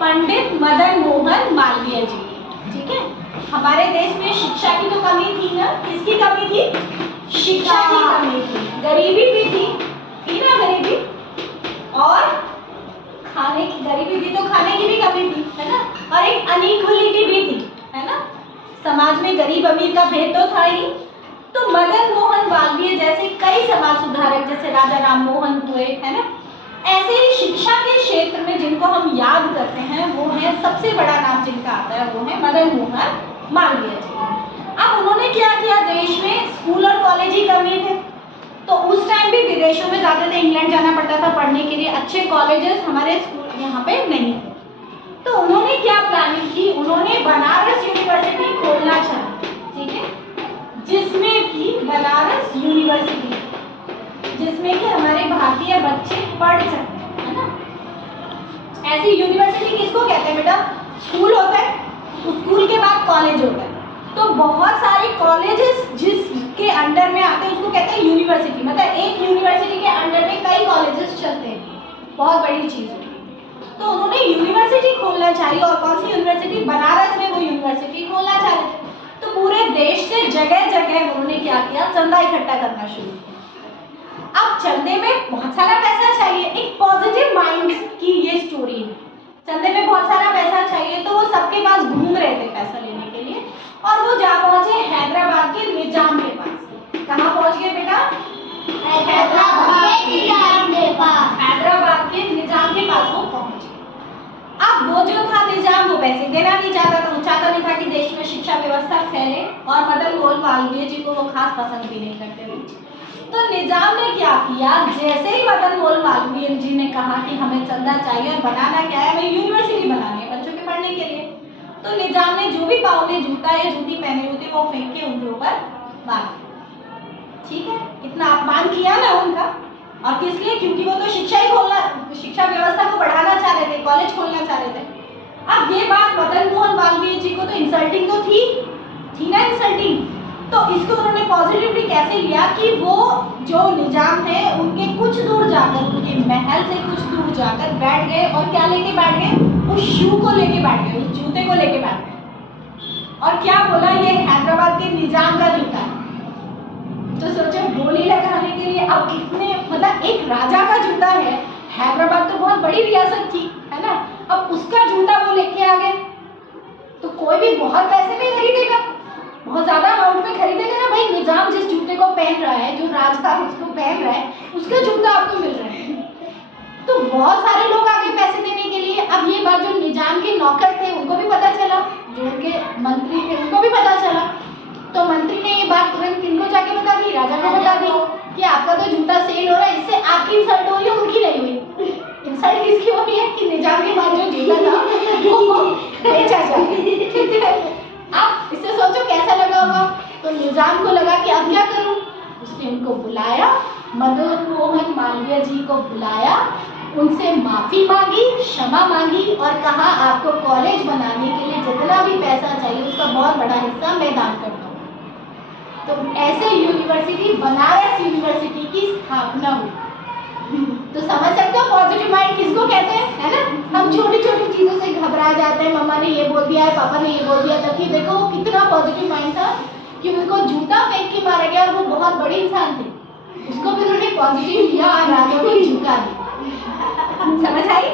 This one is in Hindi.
पंडित मदन मोहन मालवीय जी। ठीक है, हमारे देश में शिक्षा की तो कमी थी ना, किसकी कमी थी? शिक्षा की कमी थी, गरीबी भी थी ना, गरीबी, और खाने की गरीबी थी तो खाने की भी कमी थी, है ना, और एक अनइक्वलिटी भी थी, है ना, समाज में गरीब अमीर का भेद तो था ही। तो मदन मोहन मालवीय जैसे कई समाज सुधारक, जैसे राजा राम मोहन हुए, है ना, ऐसे ही शिक्षा के क्षेत्र में जिनको हम याद करते हैं वो है, सबसे बड़ा नाम जिनका आता है वो है मदन मोहन मालवीय जी। अब उन्होंने क्या किया, देश में स्कूल और कॉलेज ही कमी थे, तो उस टाइम भी विदेशों में जाते थे, इंग्लैंड जाना पड़ता था पढ़ने के लिए, अच्छे कॉलेजेस हमारे स्कूल यहाँ पे नहीं थे। तो उन्होंने क्या प्लानिंग की, उन्होंने बनारस यूनिवर्सिटी खोलना चाहा, ठीक है, जिसमें कि बनारस यूनिवर्सिटी, जिसमें कि हमारे भारतीय बच्चे पढ़ सकते हैं, है ना। ऐसी यूनिवर्सिटी किसको कहते हैं बेटा? स्कूल होता है, स्कूल के बाद कॉलेज होता है, तो बहुत सारे कॉलेजेस जिसके अंडर में आते हैं उसको कहते हैं यूनिवर्सिटी। मतलब एक यूनिवर्सिटी के अंडर में कई कॉलेजेस चलते हैं, बहुत बड़ी चीज है। तो उन्होंने यूनिवर्सिटी खोलना चाहिए, और कौन सी यूनिवर्सिटी? बनारस में वो यूनिवर्सिटी खोलना चाह रहे थे। तो पूरे देश से जगह जगह उन्होंने क्या किया, चंदा इकट्ठा करना शुरू किया। अब चंदे में बहुत सारा पैसा चाहिए, एक पॉजिटिव माइंड की ये स्टोरी है। चंदे में बहुत सारा पैसा चाहिए, तो वो सबके पास घूम रहे थे पैसा लेने के लिए, और वो जा पहुंचे हैदराबाद के निजाम के पास। कहाँ पहुंच गए बेटा? हैदराबाद के निजाम के पास वो पहुंचे। अब वो जो था निजाम, वो पैसे देना नहीं चाहता था, वो चाहता नहीं था कि देश में शिक्षा व्यवस्था फैले, और मदन मोहन मालवीय जी को वो खास पसंद भी नहीं करते थे। तो निजाम ने क्या किया, जैसे ही मदन मोहन मालवीय जी ने कहा कि हमें चंदा चाहिए और बनाना क्या है, हमें यूनिवर्सिटी बनानी है बच्चों के पढ़ने के लिए, तो निजाम ने जो भी पाँव में जूता या जूती पहने हुए थे वो फेंक के उनके ऊपर मार दिया। ठीक है, इतना अपमान किया ना उनका, और किस लिए? क्योंकि वो तो शिक्षा व्यवस्था को बढ़ाना चाह रहे थे, कॉलेज खोलना चाह रहे थे। अब ये बात मदन मोहन मालवीय जी को तो इंसल्टिंग तो थी ना, इंसल्टिंग। तो इसको उन्होंने पॉजिटिवली कैसे लिया कि वो जो निजाम थे उनके कुछ दूर जाकर, उनके महल से कुछ दूर जाकर बैठ गए, और क्या लेके बैठ गए? उस शू को लेके बैठ गए, उस जूते को लेके बैठ गए, और क्या बोला, ये हैदराबाद के निजाम का जूता है। तो सोचो, गोली लगाने के लिए अब कितने, मतलब एक राजा का जूता है, हैदराबाद तो बहुत बड़ी रियासत थी, है ना, अब उसका जूता वो लेके आ गए, तो कोई भी बहुत पैसे में खरीदेगा, बहुत ज्यादा अमाउंट में खरीदेगा ना भाई। निजाम जिस जूते को पहन रहा है, जो राजा उसको पहन रहा है, उसका जूता आपको मिल रहा है, तो बहुत सारे लोग आ गए पैसे देने के लिए। अब ये बात जो निजाम के नौकर थे उनको भी पता चला, जो उनके मंत्री थे उनको भी पता चला, तो मंत्री ने ये बात तुरंत किनको जाके बता दी? राजा को बता दी कि आपका तो जूता सेल हो रहा है, इससे आपकी इंसल्ट हो रही है, उनकी नहीं हुई। इंसल्ट किसकी हो रही है कि निजाम के पास जो जूता था वो बेचा जाए। आप इससे सोचो कैसा लगा होगा। तो निजाम को लगा कि अब क्या करूं, उसने उनको बुलाया, मदन मोहन मालवीय जी को बुलाया, उनसे माफी मांगी, क्षमा मांगी, और कहा आपको कॉलेज बनाने के लिए जितना भी पैसा चाहिए उसका बहुत बड़ा हिस्सा मैं दान करता हूँ। तो ऐसे यूनिवर्सिटी, बनारस यूनिवर्सिटी की स्थापना हुई। तो समझ सकते हो पॉजिटिव माइंड किसको कहते हैं, है ना। हम छोटी छोटी चीजों से घबरा जाते हैं, मम्मा ने ये बोल दिया है, पापा ने ये बोल दिया, जबकि देखो वो कितना पॉजिटिव माइंड था कि उनको जूता फेंक के मारा गया, और वो बहुत बड़े इंसान थे, उसको भी उन्होंने पॉजिटिव लिया और राजा को झुका दिया। समझ आई?